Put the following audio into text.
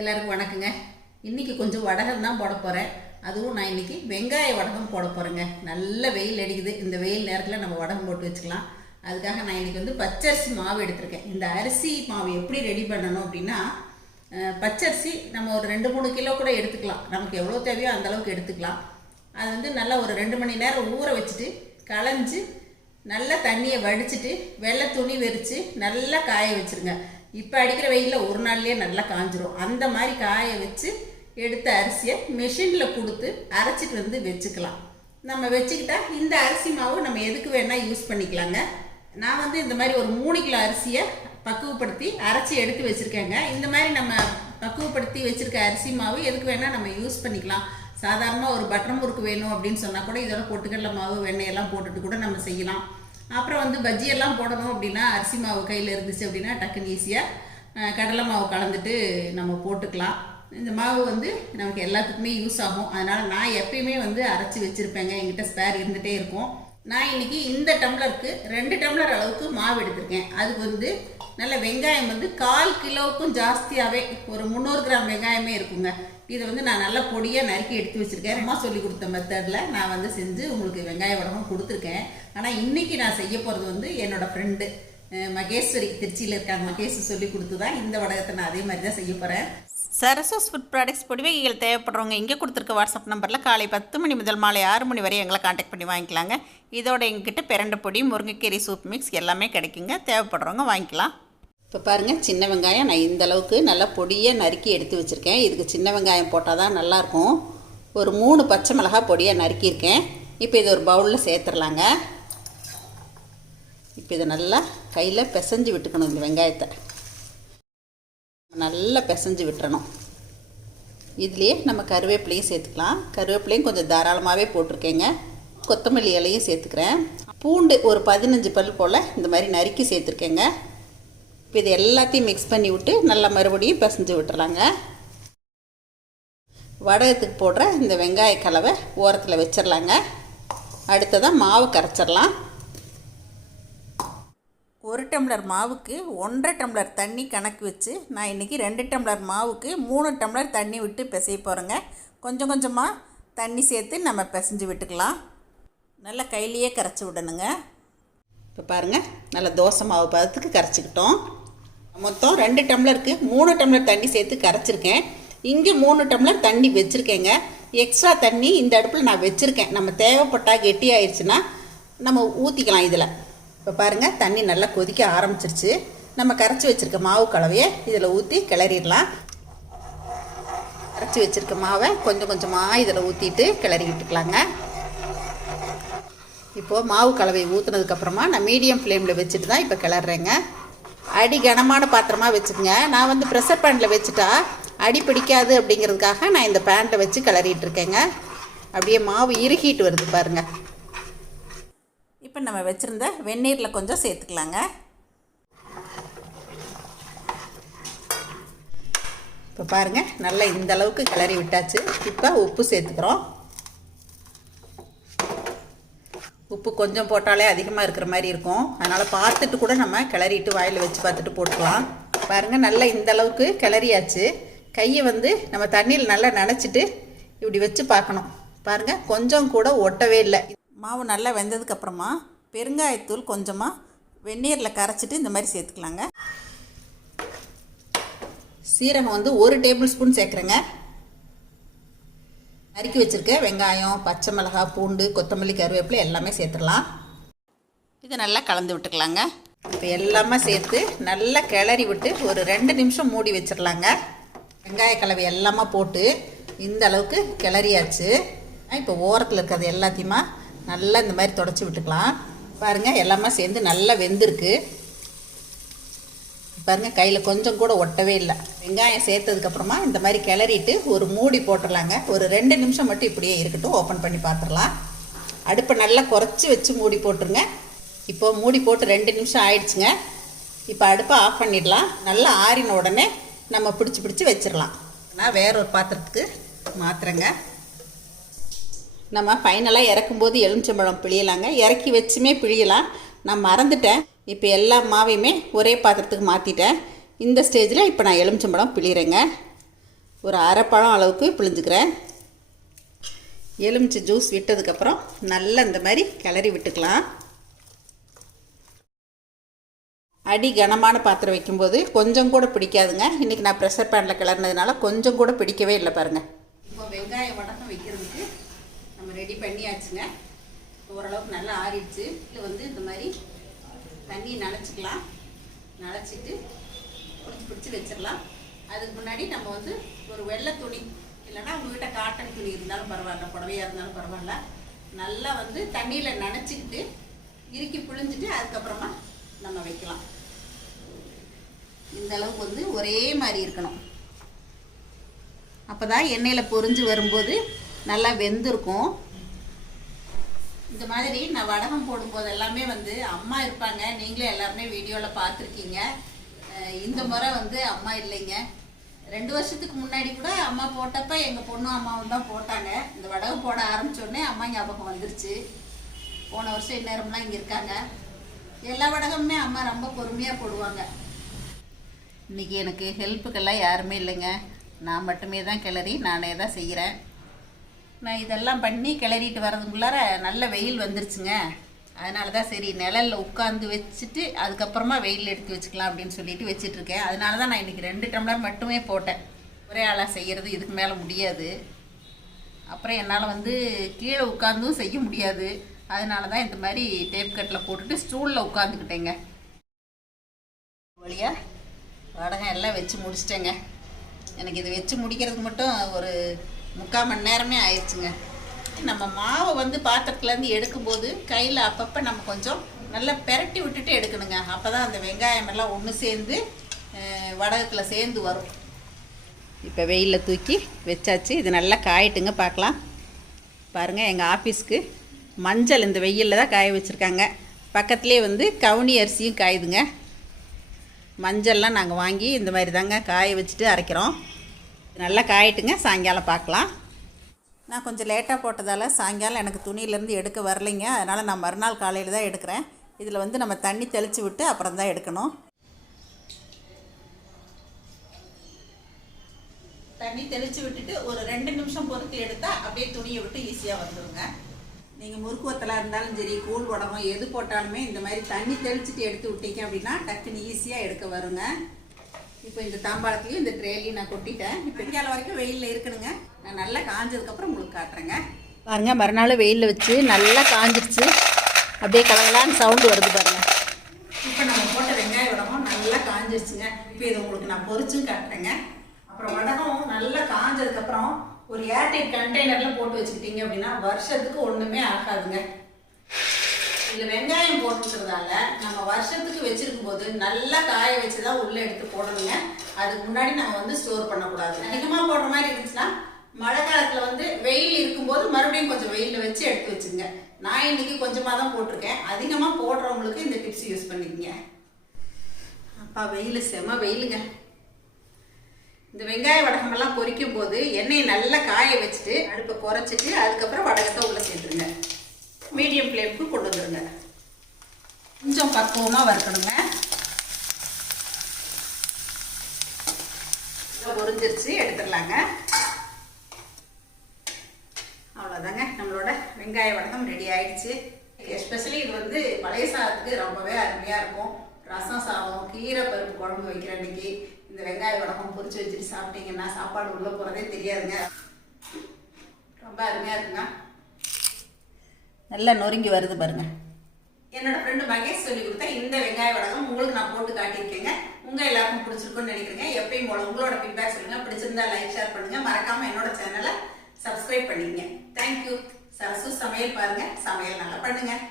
எல்லாருக்கும் வணக்கங்க. இன்றைக்கி கொஞ்சம் வடகம் தான் போட போகிறேன் அதுவும் நான் இன்றைக்கி வெங்காய வடகம் போட போகிறேங்க நல்ல வெயில் அடிக்குது. இந்த வெயில் நேரத்தில் நம்ம வடகம் போட்டு வச்சுக்கலாம். அதுக்காக நான் இன்றைக்கி வந்து பச்சரிசி மாவு எடுத்திருக்கேன். இந்த அரிசி மாவு எப்படி ரெடி பண்ணணும் அப்படின்னா பச்சரிசி நம்ம ஒரு ரெண்டு மூணு கிலோ கூட எடுத்துக்கலாம். நமக்கு எவ்வளோ தேவையோ அந்த அளவுக்கு எடுத்துக்கலாம். அது வந்து நல்லா ஒரு ரெண்டு மணி நேரம் ஊற வச்சுட்டு களைஞ்சு நல்லா தண்ணியை வடிச்சிட்டு வெள்ளை துணி விரித்து நல்லா காய வச்சிருங்க. இப்போ அடிக்கிற வெயிலில் ஒரு நாள்லேயே நல்லா காஞ்சிரும். அந்த மாதிரி காய வச்சு எடுத்த அரிசியை மிஷினில் கொடுத்து அரைச்சிட்டு வந்து வச்சுக்கலாம். நம்ம வச்சுக்கிட்டா இந்த அரிசி மாவு நம்ம எதுக்கு வேணால் யூஸ் பண்ணிக்கலாங்க. நான் வந்து இந்த மாதிரி ஒரு மூணு கிலோ அரிசியை பக்குவப்படுத்தி அரைச்சி எடுத்து வச்சுருக்கேங்க. இந்த மாதிரி நம்ம பக்குவப்படுத்தி வச்சுருக்க அரிசி மாவு எதுக்கு வேணால் நம்ம யூஸ் பண்ணிக்கலாம். சாதாரணமாக ஒரு பட்டர் முறுக்கு வேணும் அப்படின்னு சொன்னால் கூட இதோட பொட்டுக்கடலை மாவு வெண்ணெயெல்லாம் போட்டுட்டு கூட நம்ம செய்யலாம். அப்புறம் வந்து பஜ்ஜியெல்லாம் போடணும் அப்படின்னா அரிசி மாவு கையில் இருந்துச்சு அப்படின்னா டக்குன்னு ஈஸியாக கடலை மாவு கலந்துட்டு நம்ம போட்டுக்கலாம். இந்த மாவு வந்து நமக்கு எல்லாத்துக்குமே யூஸ் ஆகும். அதனால் நான் எப்பயுமே வந்து அரைச்சி வச்சுருப்பேங்க. என்கிட்ட ஸ்பேர் இருந்துகிட்டே இருக்கும். நான் இன்னைக்கு இந்த டம்ளருக்கு ரெண்டு டம்ளர் அளவுக்கு மாவு எடுத்திருக்கேன். அதுக்கு வந்து நல்ல வெங்காயம் வந்து கால் கிலோவுக்கும் ஜாஸ்தியாகவே ஒரு முந்நூறு கிராம் வெங்காயமே இருக்குங்க. இதை வந்து நான் நல்லா பொடியாக நறுக்கி எடுத்து வச்சுருக்கேன். அம்மா சொல்லி கொடுத்த மெத்தடில் நான் வந்து செஞ்சு உங்களுக்கு வெங்காய வடகம் கொடுத்துருக்கேன். ஆனால் இன்றைக்கி நான் செய்ய போகிறது வந்து என்னோடய ஃப்ரெண்டு மகேஸ்வரி. திருச்சியில் இருக்காங்க. மகேஷ் சொல்லி கொடுத்து தான் இந்த வடகத்தை நான் அதே மாதிரி தான் செய்ய போகிறேன் சரசஸ் ஃபுட் ப்ராடக்ட்ஸ் பொடிவகைகள் தேவைப்படுறவங்க இங்கே கொடுத்துருக்க வாட்ஸ்அப் நம்பரில் காலை பத்து மணி முதல் மாலை ஆறு மணி வரை எங்களை காண்டாக்ட் பண்ணி வாங்கிக்கலாங்க. இதோட எங்ககிட்ட பிரண்ட பொடி முருங்கைக்கீரை சூப் மிக்ஸ் எல்லாமே கிடைக்குங்க. தேவைப்படுறவங்க வாங்கிக்கலாம். இப்போ பாருங்கள் சின்ன வெங்காயம் நான் இந்த அளவுக்கு நல்லா பொடியாக நறுக்கி எடுத்து வச்சுருக்கேன். இதுக்கு சின்ன வெங்காயம் போட்டால் தான் நல்லாயிருக்கும் ஒரு மூணு பச்சை மிளகாய் பொடியாக நறுக்கியிருக்கேன். இப்போ இது ஒரு பவுலில் சேர்த்துடலாங்க இப்போ இதை நல்லா கையில் பிசைஞ்சு விட்டுக்கணும் இந்த வெங்காயத்தை. நல்லா பிசைஞ்சு விட்டுறணும். இதுலேயே நம்ம கருவேப்பிலையும் சேர்த்துக்கலாம். கருவேப்பிலையும் கொஞ்சம் தாராளமாகவே போட்டிருக்கேங்க. கொத்தமல்லி இலையும் சேர்த்துக்கிறேன். பூண்டு ஒரு பதினஞ்சு பல் போல் இந்த மாதிரி நறுக்கி சேர்த்துருக்கேங்க. இப்போ இது எல்லாத்தையும் மிக்ஸ் பண்ணி விட்டு நல்லா மறுபடியும் பிசைஞ்சு விட்டுறலாங்க. வடகத்துக்கு போடுற இந்த வெங்காய கலவை ஓரத்தில் வச்சிடலாங்க அடுத்ததாக மாவு கரைச்சிடலாம் ஒரு டம்ளர் மாவுக்கு ஒன்றரை டம்ளர் தண்ணி கணக்கு வச்சு நான் இன்றைக்கி ரெண்டு டம்ளர் மாவுக்கு மூணு டம்ளர் தண்ணி விட்டு பிசைய போகிறேங்க கொஞ்சம் கொஞ்சமாக தண்ணி சேர்த்து நம்ம பிசைஞ்சு விட்டுக்கலாம். நல்லா கையிலேயே கரைச்சி விடணுங்க. இப்போ பாருங்கள் நல்லா தோசை மாவு பதத்துக்கு கரைச்சிக்கிட்டோம். மொத்தம் ரெண்டு டம்ளருக்கு மூணு டம்ளர் தண்ணி சேர்த்து கரைச்சிருக்கேன். இங்கே மூணு டம்ளர் தண்ணி வச்சுருக்கேங்க. எக்ஸ்ட்ரா தண்ணி இந்த அடுப்பில் நான் வச்சுருக்கேன். நம்ம தேவைப்பட்டால் கெட்டி ஆயிடுச்சுன்னா நம்ம ஊற்றிக்கலாம் இதில். இப்போ பாருங்கள் தண்ணி நல்லா கொதிக்க ஆரம்பிச்சிருச்சு. நம்ம கரைச்சி வச்சுருக்க மாவு கலவையை இதில் ஊற்றி கிளறிடலாம். கரைச்சி வச்சுருக்க மாவை கொஞ்சம் கொஞ்சமாக இதில் ஊற்றிட்டு கிளறி விட்டுக்கலாங்க. இப்போது மாவு கலவையை ஊற்றுனதுக்கப்புறமா நான் மீடியம் ஃப்ளேமில் வச்சுட்டு தான் இப்போ கிளறேங்க. அடி கனமான பாத்திரமாக வச்சுக்கோங்க. நான் வந்து ப்ரெஷர் பேனில் வச்சுட்டா அடி பிடிக்காது அப்படிங்கிறதுக்காக நான் இந்த பேனில் வச்சு கிளறிட்டு இருக்கேங்க. அப்படியே மாவு இறுகிட்டு வருது பாருங்கள் இப்போ நம்ம வச்சுருந்த வெந்நீரில் கொஞ்சம் சேர்த்துக்கலாங்க. இப்போ பாருங்கள் நல்லா இந்த அளவுக்கு கிளறி விட்டாச்சு. இப்போ உப்பு சேர்த்துக்கிறோம். உப்பு கொஞ்சம் போட்டாலே அதிகமாக இருக்கிற மாதிரி இருக்கும். அதனால் பார்த்துட்டு கூட நம்ம கிளறிட்டு வாயில் வச்சு பார்த்துட்டு போட்டுக்கலாம். பாருங்கள் நல்லா இந்த அளவுக்கு கிளறியாச்சு. கையை வந்து நம்ம தண்ணியில் நல்லா நனைச்சிட்டு இப்படி வச்சு பார்க்கணும். பாருங்கள் கொஞ்சம் கூட ஒட்டவே இல்லை. மாவு நல்லா வெந்ததுக்கப்புறமா பெருங்காயத்தூள் கொஞ்சமாக வெந்நீரில் கரைச்சிட்டு இந்த மாதிரி சேர்த்துக்கலாங்க. சீரகம் வந்து ஒரு டேபிள் ஸ்பூன் சேர்க்குறேங்க. நறுக்கி வச்சுருக்க வெங்காயம் பச்சை மிளகாய் பூண்டு கொத்தமல்லி கருவேப்பிலை எல்லாமே சேர்த்துடலாம். இதை நல்லா கலந்து விட்டுக்கலாங்க. இப்போ எல்லாமே சேர்த்து நல்லா கிளறி விட்டு ஒரு ரெண்டு நிமிஷம் மூடி வச்சிடலாங்க. வெங்காய கலவை எல்லாமே போட்டு இந்த அளவுக்கு கிளறியாச்சு. இப்போ ஓரத்தில் இருக்கிறது எல்லாத்தையுமா நல்லா இந்த மாதிரி தொடச்சி விட்டுக்கலாம். பாருங்கள் எல்லாமே சேர்ந்து நல்லா வெந்திருக்கு. பாருங்கள் கையில் கொஞ்சம் கூட ஒட்டவே இல்லை. வெங்காயம் சேர்த்ததுக்கப்புறமா இந்த மாதிரி கிளறிட்டு ஒரு மூடி போட்டுடலாங்க. ஒரு ரெண்டு நிமிஷம் மட்டும் இப்படியே இருக்கட்டும். ஓப்பன் பண்ணி பார்த்துடலாம் அடுப்பை நல்லா குறைச்சி வச்சு மூடி போட்டுருங்க. இப்போ மூடி போட்டு ரெண்டு நிமிஷம் ஆயிடுச்சுங்க. இப்போ அடுப்பை ஆஃப் பண்ணிடலாம். நல்லா ஆறின உடனே நம்ம பிடிச்சி பிடிச்சி வச்சிடலாம். நான் வேற ஒரு பாத்திரத்துக்கு மாத்திரங்க நம்ம ஃபைனலாக இறக்கும்போது எலுமிச்சம்பழம் பிழியலாங்க. இறக்கி வச்சுமே பிழியலாம். நான் மறந்துட்டேன். இப்போ எல்லா மாவையுமே ஒரே பாத்திரத்துக்கு மாற்றிட்டேன் இந்த ஸ்டேஜில் இப்போ நான் எலுமிச்சம்பழம் பிழிகிறேங்க ஒரு அரைப்பழம் அளவுக்கு பிழிஞ்சுக்கிறேன். எலுமிச்சை ஜூஸ் விட்டதுக்கப்புறம் நல்லா இந்த மாதிரி கிளறி விட்டுக்கலாம். அடி கனமான பாத்திரம் வைக்கும்போது கொஞ்சம் கூட பிடிக்காதுங்க. இன்றைக்கி நான் ப்ரெஷர் பேனில் கிளறினதுனால கொஞ்சம் கூட பிடிக்கவே இல்லை பாருங்கள் இப்போ வெங்காயம் வடக்கம் வைக்கிறதுக்கு நம்ம ரெடி பண்ணியாச்சுங்க. ஓரளவுக்கு நல்லா ஆறிடுச்சு. இதில் வந்து இந்த மாதிரி தண்ணி நனைச்சிக்கலாம். நனைச்சிட்டு பிடிச்சி பிடிச்சி வச்சிடலாம். அதுக்கு முன்னாடி நம்ம வந்து ஒரு வெள்ளை துணி இல்லைன்னா உங்ககிட்ட காட்டன் துணி இருந்தாலும் பரவாயில்ல புடவையாக இருந்தாலும் பரவாயில்ல. நல்லா வந்து தண்ணியில் நனைச்சிக்கிட்டு இறுக்கி புழிஞ்சிட்டு அதுக்கப்புறமா நம்ம வைக்கலாம். இந்த அளவுக்கு வந்து ஒரே மாதிரி இருக்கணும். அப்போ தான் எண்ணெயில் பொரிஞ்சு வரும்போது நல்லா வெந்திருக்கும். இந்த மாதிரி நான் வடகம் போடும்போது எல்லாமே வந்து அம்மா இருப்பாங்க. நீங்களே எல்லாருமே வீடியோவில் பார்த்துருக்கீங்க. இந்த முறை வந்து அம்மா இல்லைங்க. ரெண்டு வருஷத்துக்கு முன்னாடி கூட அம்மா போட்டப்ப எங்கள் பொண்ணும் அம்மாவும் தான் போட்டாங்க. இந்த வடகம் போட ஆரம்பிச்ச உடனே அம்மா ஞாபகம் வந்துருச்சு. போன வருஷம் இந்நேரம்லாம் இங்கே இருக்காங்க. எல்லா வடகமுமே அம்மா ரொம்ப பொறுமையாக போடுவாங்க. இன்றைக்கி எனக்கு ஹெல்ப்புக்கெல்லாம் யாருமே இல்லைங்க. நான் மட்டுமே தான் கிளறி நானே தான் செய்கிறேன் நான் இதெல்லாம் பண்ணி கிளறிட்டு வரதுக்குள்ளார நல்ல வெயில் வந்துருச்சுங்க. அதனால தான் சரி நிழலில் உட்காந்து வச்சுட்டு அதுக்கப்புறமா வெயில் எடுத்து வச்சுக்கலாம் அப்படின்னு சொல்லிட்டு வச்சிட்ருக்கேன் அதனால தான் நான் இன்றைக்கி ரெண்டு டம்ளர் மட்டுமே போட்டேன். ஒரே ஆளாக செய்கிறது இதுக்கு மேலே முடியாது. அப்புறம் என்னால் வந்து கீழே உட்காந்தும் செய்ய முடியாது. அதனால தான் இந்த மாதிரி டேப் கட்டில் போட்டுட்டு ஸ்டூலில் உட்காந்துக்கிட்டேங்க வழியாக வடகம் எல்லாம் வச்சு முடிச்சிட்டேங்க. எனக்கு இது வச்சு முடிக்கிறதுக்கு மட்டும் ஒரு முக்கால் மணி நேரமே ஆயிடுச்சுங்க. நம்ம மாவை வந்து பாத்திரத்துலேருந்து எடுக்கும்போது கையில் அப்பப்போ நம்ம கொஞ்சம் நல்லா பெரட்டி விட்டுட்டு எடுக்கணுங்க. அப்போ தான் அந்த வெங்காயம் எல்லாம் ஒன்று சேர்ந்து வடகத்தில் சேர்ந்து வரும். இப்போ வெயிலில் தூக்கி வச்சாச்சு. இது நல்லா காயட்டுங்க பார்க்கலாம். பாருங்கள் எங்கள் ஆஃபீஸ்க்கு மஞ்சள் இந்த வெயிலில் தான் காய வச்சுருக்காங்க. பக்கத்துலேயே வந்து கவுனி அரிசியும் காயுதுங்க. மஞ்சள்லாம் நாங்கள் வாங்கி இந்த மாதிரி தாங்க காய வச்சுட்டு அரைக்கிறோம். நல்லா காயட்டுங்க சாயங்காலம் பார்க்கலாம். நான் கொஞ்சம் லேட்டாக போட்டதால் சாயங்காலம் எனக்கு துணியிலேருந்து எடுக்க வரலைங்க. அதனால் நான் மறுநாள் காலையில் தான் எடுக்கிறேன். இதில் வந்து நம்ம தண்ணி தெளித்து விட்டு அப்புறம் தான் எடுக்கணும். தண்ணி தெளித்து விட்டுட்டு ஒரு ரெண்டு நிமிஷம் பொறுத்து எடுத்தால் அப்படியே துணியை விட்டு ஈஸியாக வந்துடுங்க நீங்கள் முறுக்கு வத்தலாக இருந்தாலும் சரி கூழ் உடம்பு எது போட்டாலுமே இந்த மாதிரி தண்ணி தெளிச்சுட்டு எடுத்து விட்டீங்க அப்படின்னா டக்குன்னு ஈஸியாக எடுக்க வருங்க. இப்போ இந்த தாம்பாளத்தையும் இந்த ட்ரேலையும் நான் கொட்டிட்டேன். இப்போ இந்தியாவில் வரைக்கும் வெயிலில் இருக்கணுங்க. நான் நல்லா காஞ்சதுக்கப்புறம் உங்களுக்கு காட்டுறேங்க. பாருங்க மறுநாள் வெயிலில் வச்சு நல்லா காஞ்சிருச்சு. அப்படியே கலகலான்னு சவுண்டு வருது பாருங்க. இப்போ நம்ம போட்ட வெங்காய வடகம் நல்லா காஞ்சிருச்சுங்க. இப்போ இதை உங்களுக்கு நான் பொரிச்சும் காட்டுறேங்க. அப்புறம் வடகம் நல்லா காஞ்சதுக்கப்புறம் ஒரு ஏர்டைட் கண்டெய்னரில் போட்டு வச்சுக்கிட்டீங்க அப்படின்னா வருஷத்துக்கு ஒன்றுமே ஆகாதுங்க. இதில் வெங்காயம் போட்டுக்கிறதால நம்ம வருஷத்துக்கு வச்சிருக்கும் போது நல்லா காய வச்சு தான் உள்ளே எடுத்து போடணுங்க. அதுக்கு முன்னாடி நம்ம வந்து ஸ்டோர் பண்ணக்கூடாது. அதிகமாக போடுற மாதிரி இருந்துச்சுன்னா மழை காலத்தில் வந்து வெயில் இருக்கும்போது மறுபடியும் கொஞ்சம் வெயிலில் வச்சு எடுத்து வச்சுங்க நான் இன்னைக்கு கொஞ்சமாக தான் போட்டிருக்கேன். அதிகமாக போடுறவங்களுக்கு இந்த டிப்ஸ் யூஸ் பண்ணிக்கங்க. அப்பா வெயில் செம வெயிலுங்க. இந்த வெங்காய வடகமெல்லாம் பொரிக்கும் போது எண்ணெயை நல்லா காய வச்சுட்டு அடுப்பை குறைச்சிட்டு அதுக்கப்புறம் வடகத்தை உள்ளே சேர்த்துருங்க. மீடியம் ஃப்ளேமுக்கு கொண்டு வந்துருங்க. கொஞ்சம் பக்குவமாக வறுக்கணுங்க. இதோ பொரிஞ்சிருச்சு எடுத்துடலாங்க. அவ்வளோதாங்க நம்மளோட வெங்காய வடகம் ரெடி ஆயிடுச்சு. எஸ்பெஷலி இது வந்து பழைய சாதத்துக்கு ரொம்பவே அருமையாக இருக்கும். ரசம் சாதம் கீரை பருப்பு குழம்பு வைக்கிற அன்னைக்கு இந்த வெங்காய வடகம் பொரிச்சு வச்சுட்டு சாப்பிட்டீங்கன்னா சாப்பாடு உள்ளே போகிறதே தெரியாதுங்க. ரொம்ப அருமையாக இருக்குங்க. நல்லா நொறுங்கி வருது பாருங்கள் என்னோட ஃப்ரெண்டு மகேஷ் சொல்லி கொடுத்த இந்த வெங்காய வடகம் உங்களுக்கு நான் போட்டு காட்டியிருக்கேங்க. உங்கள் எல்லாருக்கும் பிடிச்சிருக்குன்னு நினைக்கிறேங்க. எப்பயும் போல உங்களோட ஃபீட்பேக் சொல்லுங்க. பிடிச்சிருந்தா லைக் ஷேர் பண்ணுங்கள் மறக்காம என்னோட சேனலை சப்ஸ்கிரைப் பண்ணிக்கங்க. தேங்க்யூ சரசு சமையல் பாருங்கள் சமையல் நல்லா பண்ணுங்கள்